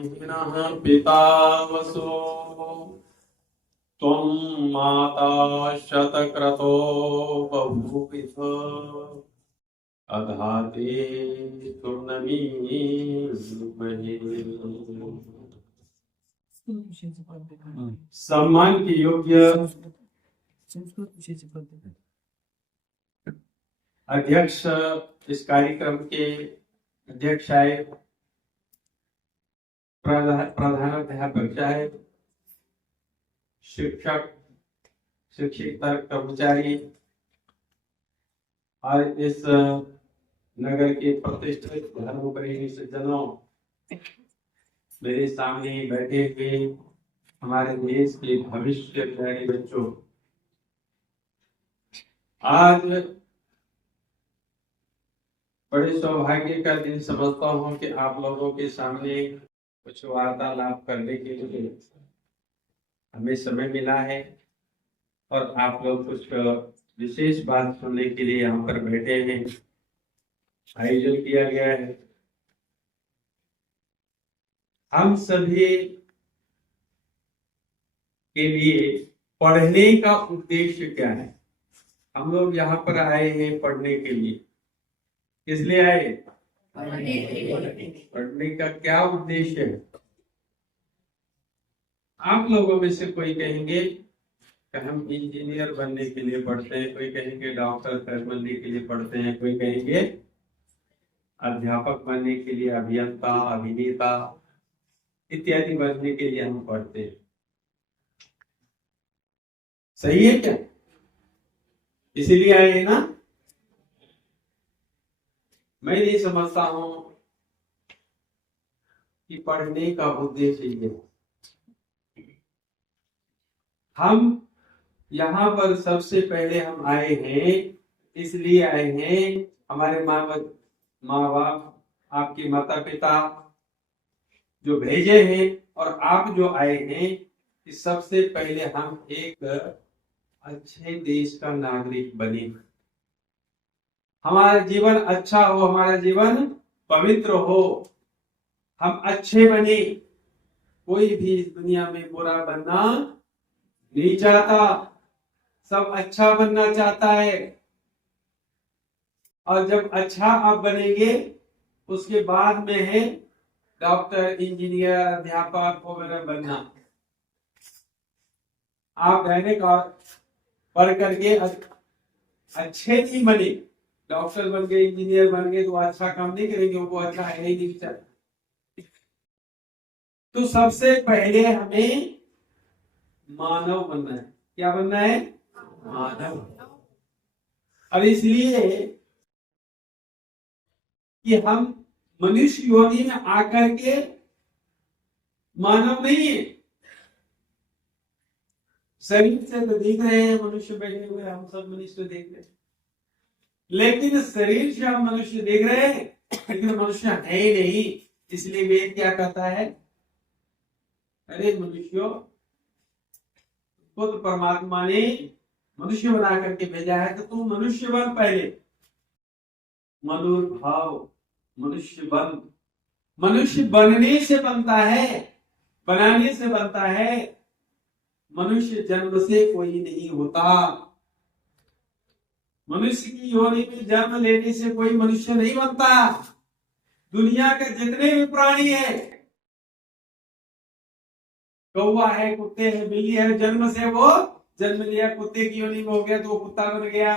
पितामहिनः पिता वसो त्वं माता शतक्रतो बभूविथ अधाते तूर्णमी महे। सम्मान के योग्य अध्यक्ष, इस कार्यक्रम के अध्यक्ष आए, प्रधानाध्यापक चाहे, शिक्षक, शिक्षिका, कर्मचारी और इस नगर के प्रतिष्ठित धर्मप्रेमी सज्जनों, मेरे सामने बैठे हुए हमारे देश के भविष्य प्यारे बच्चों, आज बड़े सौभाग्य का दिन समझता हूं कि आप लोगों के सामने कुछ वार्तालाप करने के लिए हमें समय मिला है और आप लोग कुछ विशेष बात सुनने के लिए यहाँ पर बैठे हैं, आयोजन किया गया है। हम सभी के लिए पढ़ने का उद्देश्य क्या है? हम लोग यहाँ पर आए हैं पढ़ने के लिए। किस लिए आए? पढ़ने का क्या उद्देश्य है? आप लोगों में से कोई कहेंगे कि हम इंजीनियर बनने के लिए पढ़ते हैं, कोई कहेंगे डॉक्टर बनने के लिए पढ़ते हैं, कोई कहेंगे अध्यापक बनने के लिए, अभियंता, अभिनेता इत्यादि बनने के लिए हम पढ़ते हैं। सही है क्या? इसीलिए आए हैं ना? मैं नहीं समझता हूं कि पढ़ने का उद्देश्य ये। हम यहाँ पर सबसे पहले हम आए हैं, इसलिए आए हैं, हमारे माँ बाप, आपके माता पिता जो भेजे हैं और आप जो आए हैं, कि सबसे पहले हम एक अच्छे देश का नागरिक बने, हमारा जीवन अच्छा हो, हमारा जीवन पवित्र हो, हम अच्छे बने। कोई भी इस दुनिया में बुरा बनना नहीं चाहता, सब अच्छा बनना चाहता है। और जब अच्छा आप बनेंगे, उसके बाद में है डॉक्टर, इंजीनियर, अध्यापक वगैरह बनना। आप दैनिक पढ़ करके अच्छे नहीं बने, डॉक्टर बन गए, इंजीनियर बन गए तो अच्छा काम नहीं करेंगे, उनको अच्छा है नहीं दिखता। तो सबसे पहले हमें मानव बनना है। क्या बनना है? मानव। और इसलिए कि हम मनुष्य योनि में आकर के मानव नहीं है। शरीर से तो दिख रहे हैं मनुष्य बैठे हुए, हम सब मनुष्य देख रहे हैं, लेकिन शरीर से हम मनुष्य देख रहे हैं, लेकिन मनुष्य है ही नहीं। इसलिए वेद क्या कहता है? अरे मनुष्यों, खुद परमात्मा ने मनुष्य बना करके भेजा है, तो तुम मनुष्य बन पहले। मनुर्भाव, मनुष्य बन। मनुष्य बनने से बनता है, बनाने से बनता है। मनुष्य जन्म से कोई नहीं होता। मनुष्य की योनि में जन्म लेने से कोई मनुष्य नहीं बनता। दुनिया के जितने भी प्राणी है, कौवा है, कुत्ते हैं, बिल्ली है, जन्म से वो जन्म लिया, कुत्ते की योनि में हो गया तो वो कुत्ता बन गया,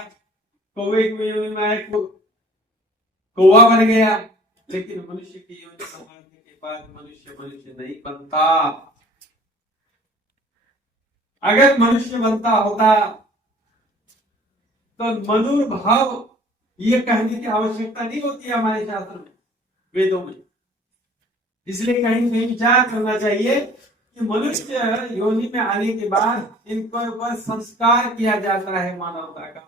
कौवे की योनि में आया कौवा बन गया। लेकिन मनुष्य की योनि संभालने के बाद मनुष्य नहीं बनता। अगर मनुष्य बनता होता तो मनुर्भाव ये कहने की आवश्यकता नहीं होती है हमारे शास्त्र में, वेदों में। इसलिए कहीं कहीं विचार करना चाहिए कि मनुष्य योनि में आने के बाद इनके ऊपर संस्कार किया जाता है मानवता का।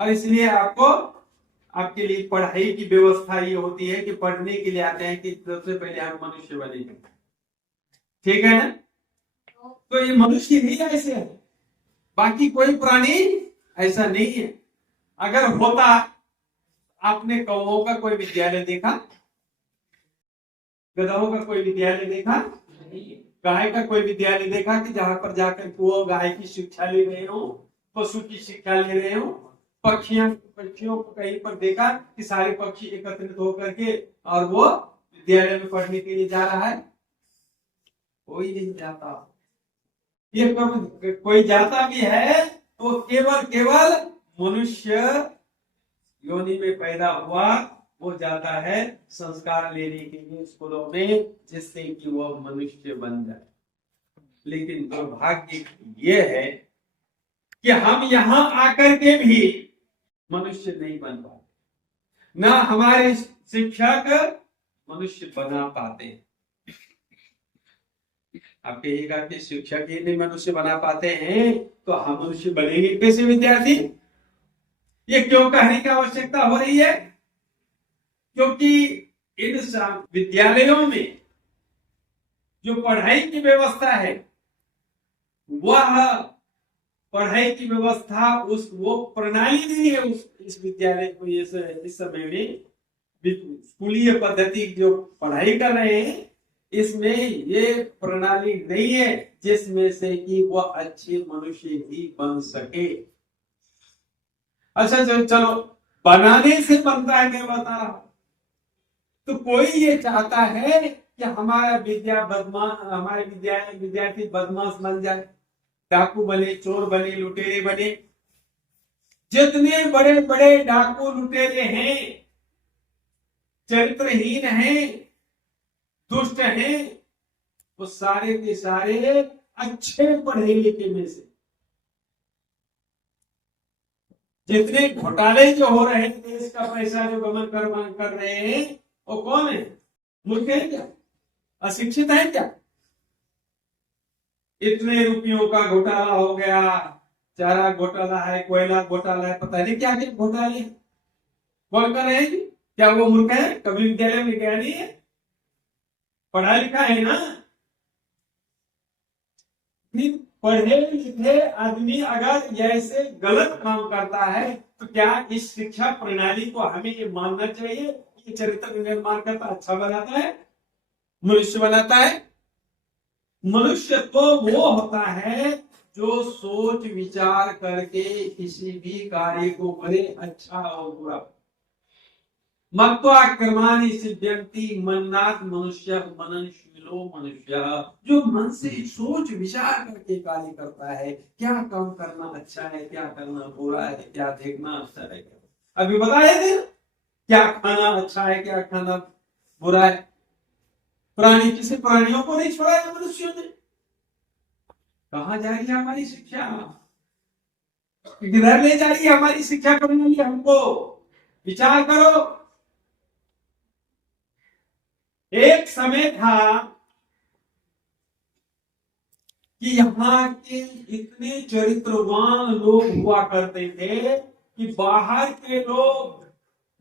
और इसलिए आपके लिए पढ़ाई की व्यवस्था ये होती है कि पढ़ने के लिए आते हैं कि सबसे पहले हम मनुष्य बनेंगे। ठीक है ना? तो ये मनुष्य ही ऐसे है, बाकी कोई प्राणी ऐसा नहीं है। अगर होता, आपने कौवों का कोई विद्यालय देखा? गधाओं का कोई विद्यालय देखा? गाय का कोई विद्यालय देखा कि जहां पर जाकर वो गाय की शिक्षा ले रहे हो, पशु की शिक्षा ले रहे हो? पक्षियों को कहीं पर देखा कि सारे पक्षी एकत्रित होकर के और वो विद्यालय में पढ़ने के लिए जा रहा है? कोई नहीं जाता। ये कोई जाता भी है तो केवल केवल मनुष्य योनि में पैदा हुआ वो जाता है संस्कार लेने के लिए स्कूलों में, जिससे कि वो मनुष्य बन जाए। लेकिन दुर्भाग्य ये है कि हम यहां आकर के भी मनुष्य नहीं बन पाते, ना हमारे शिक्षक मनुष्य बना पाते। आप कहिएगा कि शिक्षक ही नहीं मनुष्य बना पाते हैं तो हम मनुष्य बनेंगे कैसे विद्यार्थी? ये क्यों कहने की आवश्यकता हो रही है? क्योंकि इन विद्यालयों में जो पढ़ाई की व्यवस्था है वह पढ़ाई की व्यवस्था वो प्रणाली नहीं है। इस विद्यालय को इस समय में स्कूलीय पद्धति जो पढ़ाई कर रहे हैं इसमें ये प्रणाली नहीं है जिसमें से कि वह अच्छे मनुष्य ही बन सके। अच्छा चलो बनाने से बनता है मैं बता रहा हूं। तो कोई ये चाहता है कि हमारा हमारे विद्यार्थी बदमाश बन जाए, डाकू बने, चोर बने, लुटेरे बने। जितने बड़े बड़े डाकू लुटेरे हैं चरित्रहीन हैं, दुष्ट हैं, वो सारे के सारे अच्छे पढ़े लिखे में से। जितने घोटाले जो हो रहे हैं, देश का पैसा जो गमन कर रहे हैं, वो कौन है? मूर्ख है क्या? अशिक्षित है क्या? इतने रुपयों का घोटाला हो गया, चारा घोटाला है, कोयला घोटाला है, पता नहीं क्या क्या घोटाले कौन कर रहे हैं? क्या वो मूर्ख है? कभी विद्यालय में गया नहीं है? पढ़ा लिखा है ना? पढ़े लिखे आदमी अगर ऐसे गलत काम करता है तो क्या इस शिक्षा प्रणाली को हमें ये मानना चाहिए कि चरित्र निर्माण करता, अच्छा बनाता है, मनुष्य बनाता है? मनुष्य तो वो होता है जो सोच विचार करके किसी भी कार्य को करे, अच्छा और बुरा। मत्वा कर्माणि सिद्ध्यन्ति मन्नात् मनुष्य मननशीलो मनुष्य। जो मन से सोच विचार करके कार्य करता है, क्या काम करना अच्छा है, क्या करना बुरा है, क्या देखना अच्छा है। अभी बताए थे क्या खाना अच्छा है, क्या खाना बुरा है। किसी प्राणियों को नहीं छोड़ा है मनुष्यों ने। कहां जा रही है हमारी शिक्षा? किधर ले जा रही है हमारी शिक्षा प्रणाली हमको? विचार करो। एक समय था कि यहाँ के इतने चरित्रवान लोग हुआ करते थे कि बाहर के लोग,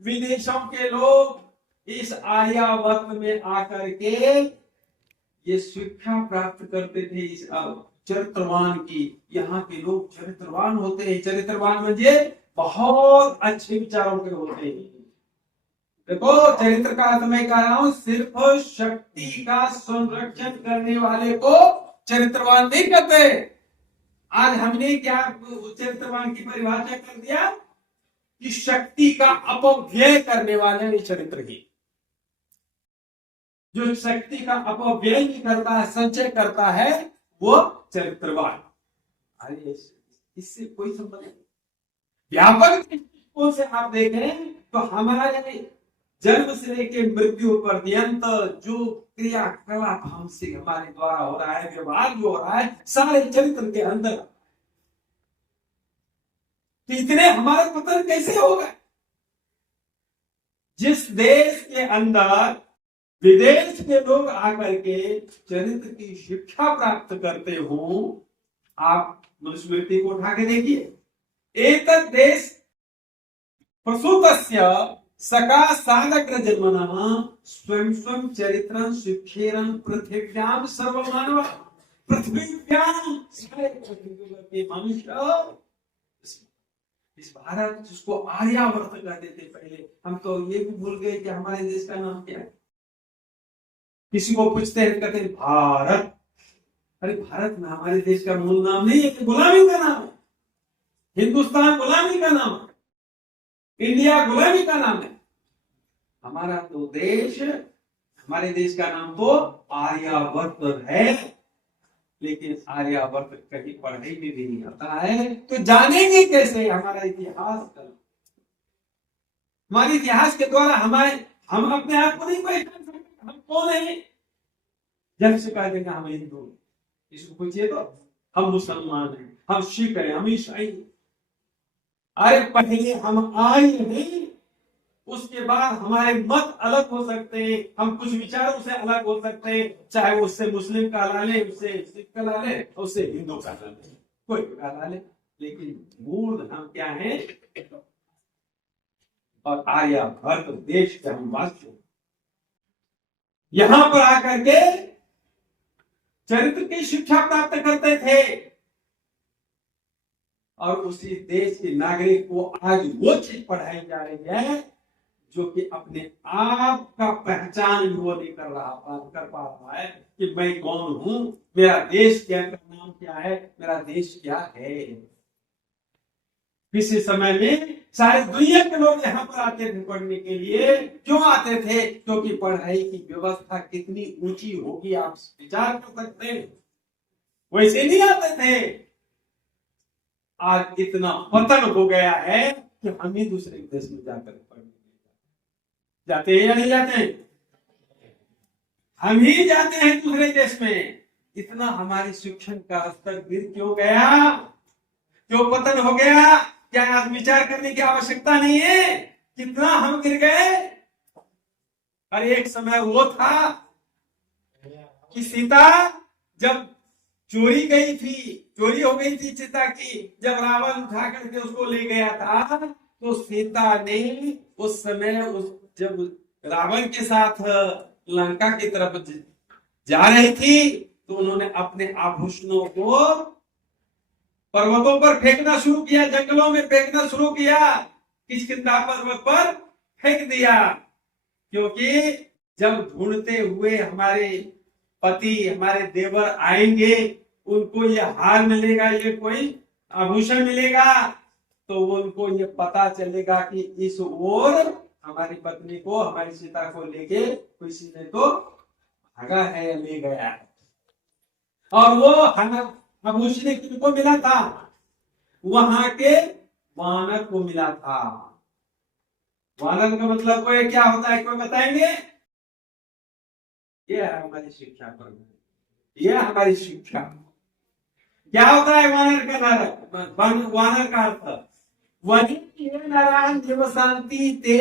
विदेशों के लोग इस आर्यावर्त में आकर के ये शिक्षा प्राप्त करते थे। इस चरित्रवान की, यहाँ के लोग चरित्रवान होते हैं। चरित्रवान म्हणजे बहुत अच्छे विचारों के होते हैं। देखो चरित्र का अर्थ मैं कह रहा हूं, सिर्फ शक्ति का संरक्षण करने वाले को चरित्रवान नहीं कहते। आज हमने क्या चरित्रवान की परिभाषा कर दिया कि शक्ति का अपव्यय करने वाले चरित्रहीन। जो शक्ति का अपव्यय नहीं करता है, संचय करता है, वो चरित्रवान। अरे इससे कोई संबंध नहीं। व्यापक दृष्टिकोण से आप देखें तो हमारे जन्म से लेकर मृत्यु पर्यंत जो क्रियाकलाप हमसे हमारे द्वारा हो रहा है, व्यवहार जो हो रहा है, सारे चरित्र के अंदर। तो इतने हमारा पतन कैसे होगा? जिस देश के अंदर विदेश के लोग आकर के चरित्र की शिक्षा प्राप्त करते हो, आप मनुस्मृति को उठा के देखिए। एक देश प्रसूतस्य सका साधग्र जन्मनः स्वयं स्वयं चरित्रं शिक्षेरं पृथ्व्याम सर्वमानव। पृथ्व्याम सारे पृथ्वी के मनुष्य, इस भारत जिसको आर्यावर्त कहते थे पहले, हम तो ये भी भूल गए कि हमारे देश का नाम क्या है। किसी को पूछते हैं कहते हैं भारत। अरे भारत में हमारे देश का मूल नाम नहीं है कि गुलामी का नाम है। हिंदुस्तान गुलामी का नाम है, इंडिया गुलामी का नाम है। हमारा तो देश, हमारे देश का नाम तो आर्यावर्त है। लेकिन आर्यावर्त कहीं पढ़ाई में भी नहीं आता है, तो जानेंगे कैसे हमारा इतिहास का? हमारे इतिहास के द्वारा हम अपने आप को नहीं पहचान सकते। हम कौन है? जब से कहा देगा हम हिंदू, इसको पूछिए तो हम मुसलमान हैं, हम सिख हैं, हम ईसाई। अरे पहले हम आए हैं, उसके बाद हमारे मत अलग हो सकते हैं, हम कुछ विचारों से अलग हो सकते हैं, चाहे उससे मुस्लिम कहला ले, उससे सिख कहला ले, उससे हिंदू कहला ले, कोई कहला ले, लेकिन मूल हम क्या है? और आर्यावर्त देश के हम वासी। यहां पर आकर के चरित्र की शिक्षा प्राप्त करते थे, और उसी देश के नागरिक को आज वो चीज पढ़ाई जा रही है जो कि अपने आप का पहचान भी वो नहीं कर पा रहा है कि मैं कौन हूं, मेरा देश क्या का नाम क्या है, मेरा देश क्या है। किसी समय में सारी दुनिया के लोग यहाँ पर आते थे पढ़ने के लिए। क्यों आते थे? क्योंकि पढ़ाई की व्यवस्था कितनी ऊंची होगी आप विचार कर सकते हैं। वैसे नहीं आते थे। आज इतना पतन हो गया है कि हम ही दूसरे देश में जाकर पढ़ने जाते हैं या नहीं जाते हैं? हम ही जाते हैं दूसरे देश में। इतना हमारी शिक्षण का स्तर गिर क्यों गया? क्यों पतन हो गया? क्या आज विचार करने की आवश्यकता नहीं है कितना हम गिर गए? अरे एक समय वो था कि सीता जब चोरी हो गई थी सीता की, जब रावण उठा करके उसको ले गया था, तो सीता ने उस समय जब रावण के साथ लंका की तरफ जा रही थी, तो उन्होंने अपने आभूषणों को पर्वतों पर फेंकना शुरू किया, जंगलों में फेंकना शुरू किया, किष्किंधा पर्वत पर फेंक दिया। क्योंकि जब ढूंढते हुए हमारे पति, हमारे देवर आएंगे, उनको ये हार मिलेगा, ये कोई आभूषण मिलेगा, तो उनको ये पता चलेगा कि इस ओर हमारी पत्नी को, हमारी सीता को लेके किसी ने तो भागा है, ले गया है। और वो आभूषण किनको मिला था? वहां के वानर को मिला था। वानर का मतलब कोई क्या होता है, कोई बताएंगे? ये है हमारी शिक्षा पर, यह हमारी शिक्षा। क्या होता है वानर का? वानर का अर्थ वही नारायण देव शांति ते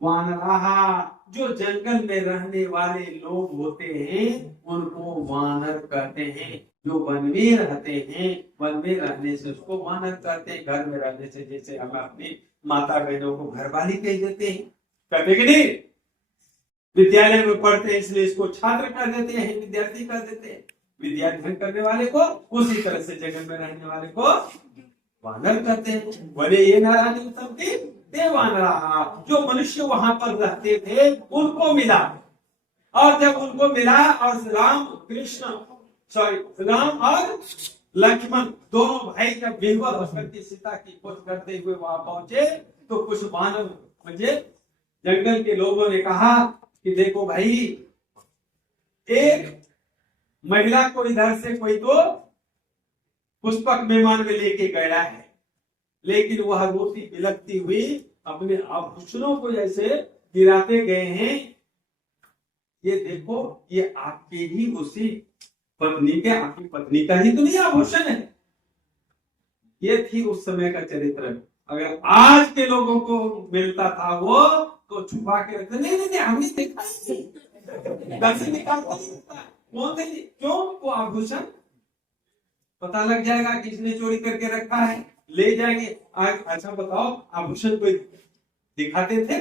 वानराहा। जो जंगल में रहने वाले लोग होते हैं उनको वानर कहते हैं। जो वन में रहते हैं, वन में रहने से उसको वानर कहते हैं। घर में रहने से, जैसे हम अपनी माता बहनों को घरवाली कह देते हैं, कहते कि नहीं? विद्यालय में पढ़ते हैं इसलिए इसको छात्र कर देते हैं, विद्यार्थी कर देते हैं। विद्याध्ययन करने वाले को, उसी तरह से जंगल में रहने वाले को वानर कहते हैं। बोले ये नारायण देवानरा। जो मनुष्य वहां पर रहते थे उनको मिला, और जब उनको मिला और राम और लक्ष्मण दोनों भाई जब बेहुआ होकर के सीता की खोज करते हुए वहां पहुंचे, तो कुछ वानर मुझे जंगल के लोगों ने कहा कि देखो भाई, एक महिला को इधर से कोई तो पुष्पक विमान में लेके गया है, लेकिन वह रोती बिलखती हुई अपने आभूषणों को जैसे गिराते गए हैं। ये देखो, ये आपकी ही उसी पत्नी के, आपकी पत्नी का ही तो नहीं आभूषण है। ये थी उस समय का चरित्र। अगर आज के लोगों को मिलता था वो, तो छुपा के रखते, नहीं हमने देखा ही निकालता नहीं था। कौन थे? क्यों? वो आभूषण पता लग जाएगा कि इसने चोरी करके रखा है, ले जाएंगे। आज अच्छा बताओ, आभूषण कोई दिखाते थे?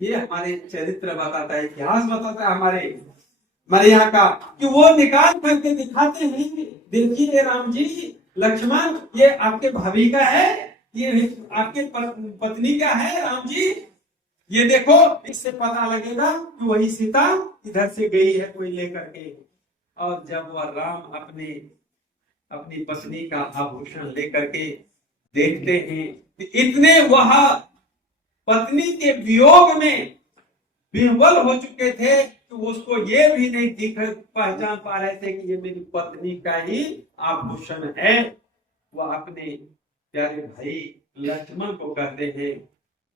ये हमारे चरित्र बताता है, इतिहास बताता है हमारे यहाँ का, कि वो निकाल करके दिखाते हैं। देखिए राम जी, लक्ष्मण, ये आपके भाभी का है, ये आपके पत्नी का है राम जी। ये देखो, इससे पता लगेगा कि वही सीता इधर से गई है कोई लेकर के। और जब वह राम अपनी पत्नी का आभूषण लेकर के देखते हैं, इतने वह पत्नी के वियोग में विह्वल हो चुके थे कि उसको ये भी नहीं दिख पहचान पा रहे थे कि ये मेरी पत्नी का ही आभूषण है। वह अपने प्यारे भाई लक्ष्मण को कहते हैं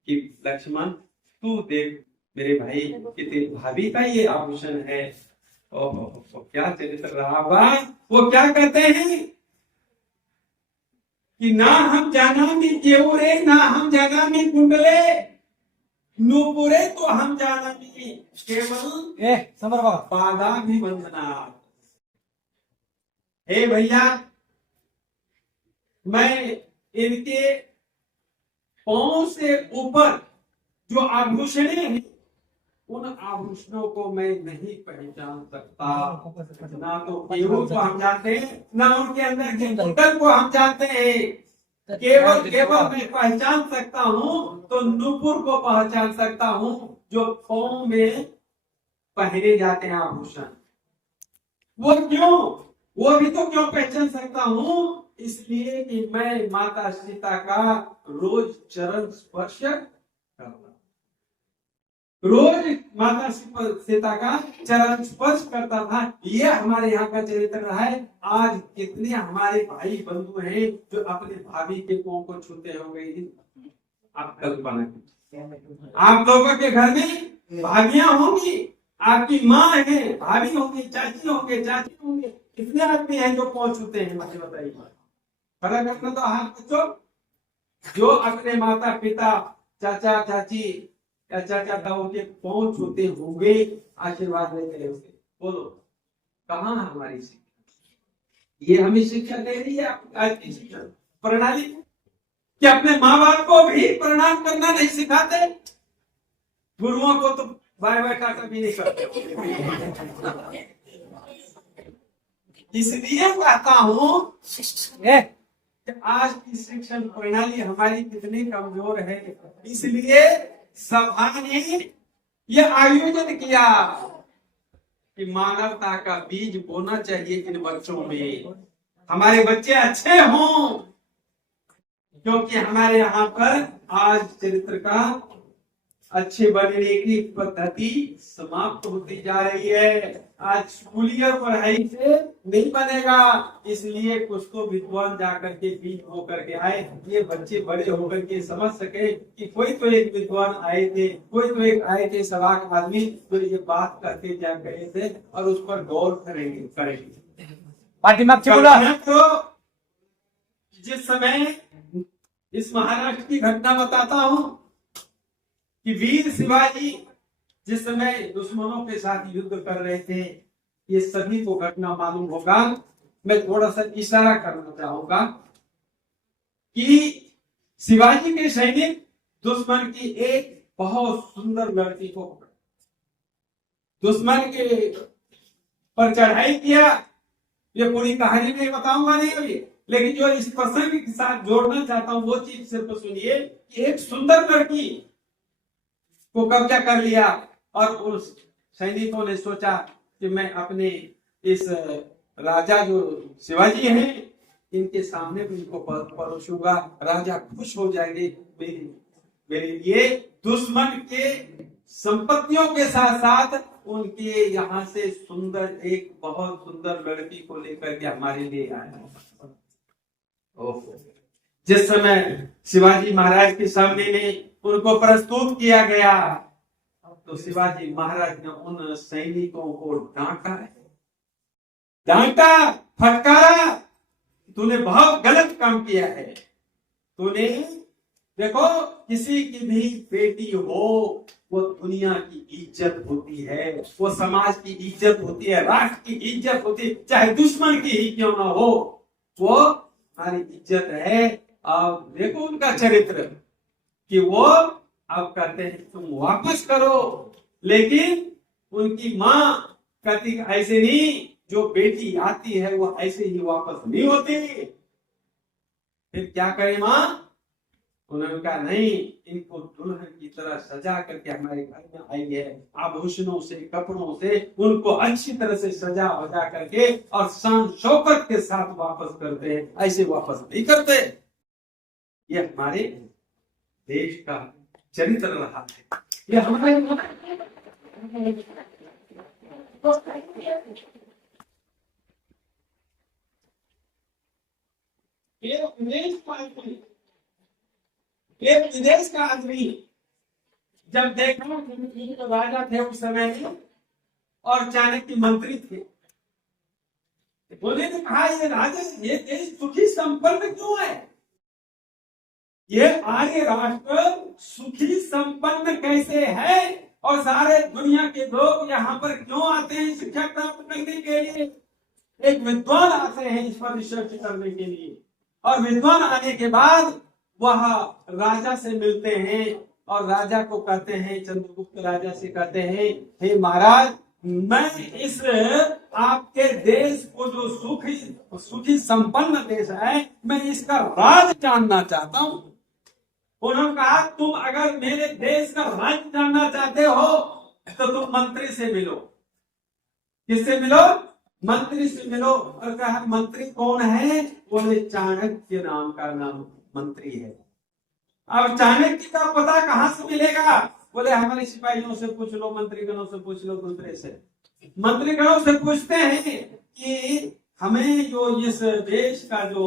कि लक्ष्मण, तू देख मेरे भाई कि तेरी भाभी का ये आभूषण है। ओहो, क्या चरित्र रहा होगा। वो क्या कहते हैं कि ना हम जानामि केवरे, ना हम जानामि कुंडले, नूपुरे तो हम जानामि केवल पादाभिवंदना। हे भैया, मैं इनके पांव से ऊपर जो आभूषण हैं, उन आभूषणों को मैं नहीं पहचान सकता। ना तो केवल को हम जानते हैं, ना उनके अंदर के कुंडल को हम जानते हैं। केवल मैं पहचान सकता हूँ तो नूपुर को पहचान सकता हूँ, जो पांव में पहने जाते हैं आभूषण। वो क्यों? वो भी तो क्यों पहचान सकता हूँ? इसलिए कि मैं माता सीता का रोज चरण स्पर्श करता, रोज माता सीता का चरण स्पर्श करता था। ये हमारे यहाँ का चरित्र रहा है। आज कितने हमारे भाई बंधु हैं जो अपने भाभी के पांव को छूते होंगे। आप कल्पना कीजिए, आप लोगों के घर में भाभियां होंगी, आपकी माँ है, भाभी होंगी, चाची होंगे, चाची होंगे, कितने आदमी हैं जो पांव छूते हैं? मुझे बताइए। फर्क रखना तो हाथ बच्चों, जो अपने माता पिता, चाचा चाची या चाचा ताऊ के पांव छूते होंगे, आशीर्वाद लेते हैं उसे। बोलो, कहाँ है हमारी शिक्षा? ये हमें शिक्षा दे रही है आज की शिक्षा प्रणाली कि अपने माँ बाप को भी प्रणाम करना नहीं सिखाते। गुरुओं को तो बाय बाय टाटा भी नहीं करते। इसलिए कहता हूँ आज की शिक्षण प्रणाली हमारी कितनी कमजोर है। इसलिए सभा ने यह आयोजन किया कि मानवता का बीज बोना चाहिए इन बच्चों में, हमारे बच्चे अच्छे हों, क्योंकि हमारे यहाँ पर आज चरित्र का अच्छे बनने की पद्धति समाप्त होती जा रही है। आज स्कूलीय पढ़ाई से नहीं बनेगा, इसलिए कुछ तो विद्वान जाकर के बीज बो करके आए, ये बच्चे बड़े होकर के समझ सके कि कोई तो एक विद्वान आए थे, कोई तो एक आए थे सवाक आदमी, तो ये बात करके जा गए थे और उस पर गौर करेंगे। तो जिस समय इस महाराष्ट्र की घटना बताता हूँ कि वीर शिवाजी जिस समय दुश्मनों के साथ युद्ध कर रहे थे, ये सभी को घटना मालूम होगा। मैं थोड़ा सा इशारा करना चाहूंगा कि शिवाजी के सैनिक दुश्मन की एक बहुत सुंदर लड़की को दुश्मन के पर चढ़ाई किया। ये पूरी कहानी में बताऊंगा नहीं अभी, लेकिन जो इस प्रसंग के साथ जोड़ना चाहता हूं वो चीज सिर्फ सुनिए कि एक सुंदर लड़की को कब्जा कर लिया और उस सैनिकों ने सोचा कि मैं अपने इस राजा जो शिवाजी हैं इनके सामने भी इनको परोसूंगा, राजा खुश हो जाएंगे। मेरे लिए दुश्मन के संपत्तियों के साथ साथ उनके यहाँ से सुंदर एक बहुत सुंदर लड़की को लेकर के हमारे लिए आए। जिस समय शिवाजी महाराज के सामने में उनको प्रस्तुत किया गया तो शिवाजी महाराज ने उन सैनिकों को डांटा, फटकारा, तूने बहुत गलत काम किया है। तूने देखो, किसी की भी बेटी हो वो दुनिया की इज्जत होती है, वो समाज की इज्जत होती है, राष्ट्र की इज्जत होती है, चाहे दुश्मन की ही क्यों ना हो, वो हमारी इज्जत है। अब देखो उनका चरित्र कि वो अब कहते हैं तुम वापस करो, लेकिन उनकी माँ कहती ऐसे नहीं, जो बेटी आती है वो ऐसे ही वापस नहीं होती। फिर क्या करे माँ? उन्होंने कहा नहीं, इनको दुल्हन की तरह सजा करके हमारे घर में आई है, आभूषणों से कपड़ों से उनको अच्छी तरह से सजा वजा करके और शान शौकत के साथ वापस करते हैं, ऐसे वापस नहीं करते। ये हमारे देश का चरित्र रहा है। ये हमारे एक विदेश का आदमी जब देखा तो राजा थे उस समय में और चाणक्य मंत्री थे, बोले तो कहा ये राजा, ये देश सुखी संपन्न क्यों है? ये आर्य राष्ट्र सुखी संपन्न कैसे है? और सारे दुनिया के लोग यहाँ पर क्यों आते हैं शिक्षा प्राप्त करने के लिए? एक विद्वान आते हैं इस पर रिसर्च करने के लिए, और विद्वान आने के बाद वह राजा से मिलते हैं और राजा को कहते हैं, चंद्रगुप्त राजा से कहते हैं, हे महाराज, मैं इस आपके देश को जो सुखी संपन्न देश है, मैं इसका राज जानना चाहता हूं। उन्होंने कहा तुम अगर मेरे देश का राज जानना चाहते हो तो तुम मंत्री से मिलो। किससे मिलो? मंत्री से मिलो। और कहा मंत्री कौन है? बोले चाणक्य नाम का नाम मंत्री है। अब चाणक्य का पता कहां से मिलेगा? बोले हमारे सिपाहियों से पूछ लो, मंत्रीगणों से पूछ लो, दूसरे से। मंत्रीगणों से पूछते हैं कि हमें जो इस देश का जो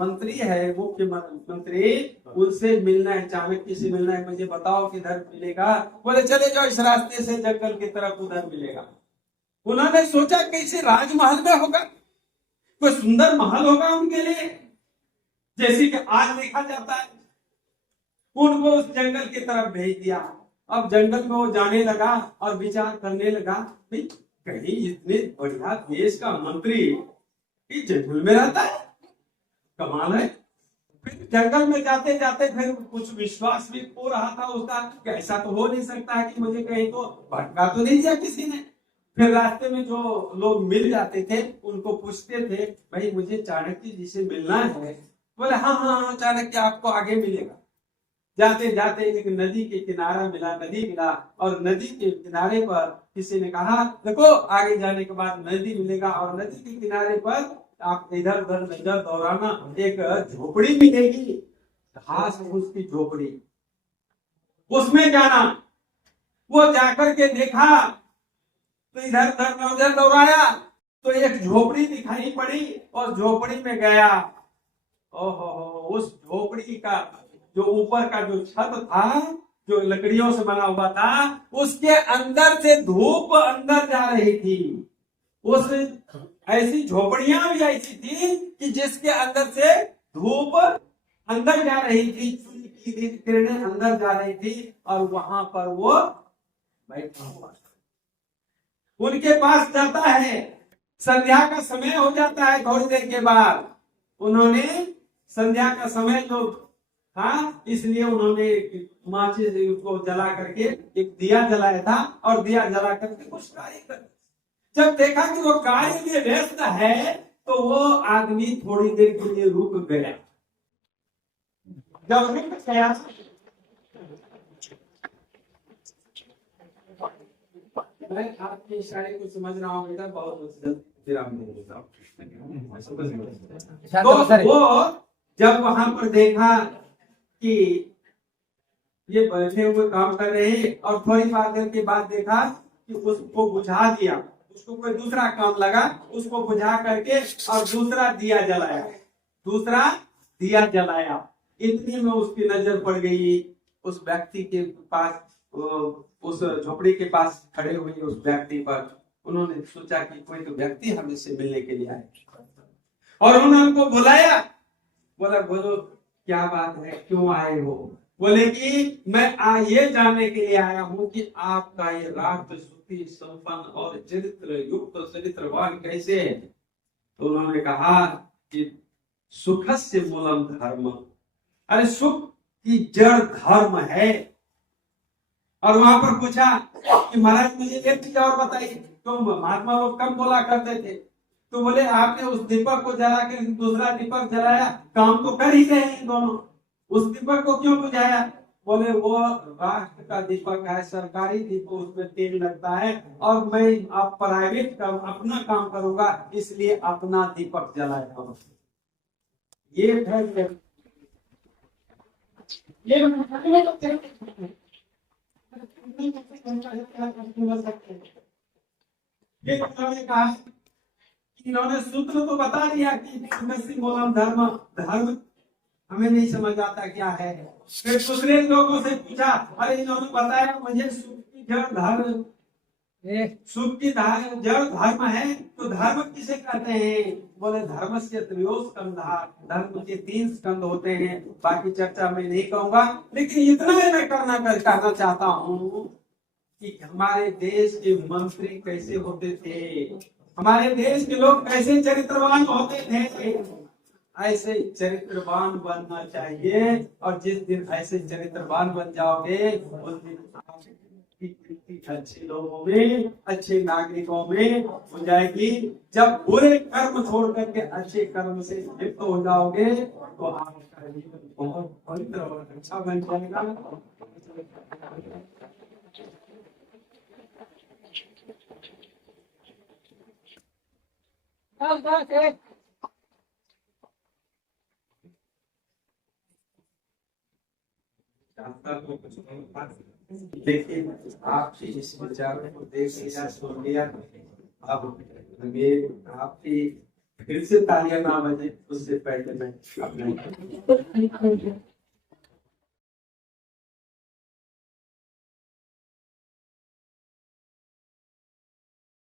मंत्री है, मुख्यमंत्री, उनसे मिलना है, चाणक्य से मिलना है, मुझे बताओ किधर मिलेगा? बोले चले जाओ इस रास्ते से, जंगल की तरफ, उधर मिलेगा। उन्होंने सोचा कैसे राजमहल में होगा, कोई सुंदर महल होगा उनके लिए, जैसे कि आज देखा जाता है। उनको उस जंगल की तरफ भेज दिया। अब जंगल में वो जाने लगा और विचार करने लगा, भाई कहीं इतने बढ़िया देश का मंत्री इस जंगल में रहता है, कमाल है। फिर जंगल में जाते जाते फिर कुछ विश्वास भी हो रहा था उसका, ऐसा तो हो नहीं सकता है कि मुझे कहीं तो भटका तो नहीं दिया किसी ने। फिर रास्ते में जो लोग मिल जाते थे उनको पूछते थे, भाई मुझे चाणक्य जी से मिलना है। बोले हाँ हाँ हाँ, चाणक्य आपको आगे मिलेगा। जाते जाते एक नदी के किनारा मिला, नदी मिला, और नदी के किनारे पर किसी ने कहा देखो आगे जाने के बाद नदी मिलेगा, और नदी के किनारे पर आप इधर उधर नजर दौड़ाना, एक झोपड़ी मिलेगी, घास फूस की झोपड़ी, उसमें जाना। वो जाकर के देखा तो इधर उधर नजर दौड़ाया तो एक झोपड़ी दिखाई पड़ी, और झोपड़ी में गया। ओहो, उस झोपड़ी का जो ऊपर का जो छत था, जो लकड़ियों से बना हुआ था, उसके अंदर से धूप अंदर जा रही थी। उस ऐसी झोपड़ियां भी ऐसी थी कि जिसके अंदर से धूप अंदर जा रही थी, सूर्य की किरणें अंदर जा रही थी, और वहां पर वो बैठा हुआ। उनके पास जाता है, संध्या का समय हो जाता है। थोड़ी देर के बाद उन्होंने संध्या का समय जो था, इसलिए उन्होंने माचिस को जला करके एक दिया जलाया था, और दिया जला करके कुछ कार्य कर। जब देखा कि वो कार्य में व्यस्त है तो वो आदमी थोड़ी देर के लिए रुक गया। जब रुक गया मैं आपके इशारे को समझ रहा हूँ बेटा, बहुत विराम दे देता हूँ। तो वो जब वहां पर देखा कि ये बैठे हुए काम कर रहे हैं, और थोड़ी बार के बाद देखा कि उसको बुझा दिया, उसको कोई दूसरा काम लगा, उसको बुझा करके और दूसरा दिया जलाया। इतनी में उसकी नजर पड़ गई उस व्यक्ति के पास, उस झोपड़ी के पास खड़े हुए उस व्यक्ति पर। उन्होंने सोचा कि कोई तो व्यक्ति हमें से मिलने के लिए आए, और उन्होंने उनको बुलाया। बोला बोलो क्या बात है, क्यों आए हो? बोले कि मैं ये जानने के लिए आया हूँ कि आपका ये राष्ट्र सुखी संपन्न और चरित्र युक्त चरित्रवान कैसे है? तो उन्होंने कहा कि सुखस्य मूलम धर्म, अरे सुख की जड़ धर्म है। और वहां पर पूछा कि महाराज मुझे एक चीज और बताइए, तो महात्मा लोग कम बोला करते थे। तो बोले आपने उस दीपक को जला के दूसरा दीपक जलाया, काम तो कर ही रहे हैं दोनों। उस दीपक को क्यों बुझाया? बोले वो राष्ट्र का दीपक है, सरकारी दीपक, उसमें तेल लगता है, और मैं आप प्राइवेट काम, अपना काम करूंगा, इसलिए अपना दीपक जलाया। ये है ये उन्होंने कहा, इन्होंने सूत्र तो बता दिया कि मोलम धर्म, धर्म हमें नहीं समझ आता क्या है। फिर दूसरे लोगों से पूछा, अरे इन्होंने बताया मुझे सुख की जड़ धर्म, सुख की जड़ धर्म है, तो धर्म किसे कहते हैं? बोले धर्म से त्रयोस्कंधा, धर्म के 3 स्कंद होते हैं, बाकी चर्चा मैं नहीं कहूंगा, लेकिन इतना मैं कहना चाहता हूँ कि हमारे देश के मंत्री कैसे होते थे, हमारे देश के लोग कैसे चरित्रवान होते थे। ऐसे चरित्रवान बनना चाहिए, और जिस दिन ऐसे चरित्रवान बन जाओगे, उस दिन अच्छे लोगों में, अच्छे नागरिकों में हो जाएगी। जब बुरे कर्म छोड़ करके अच्छे कर्म से लिप्त हो जाओगे, तो आपका जीवन बहुत पवित्र और अच्छा बन जाएगा। लेकिन आपके इस विचार को देख लिया, सुन लिया, अब आपकी फिर से तालियां ना बजे उससे पहले मैं अपने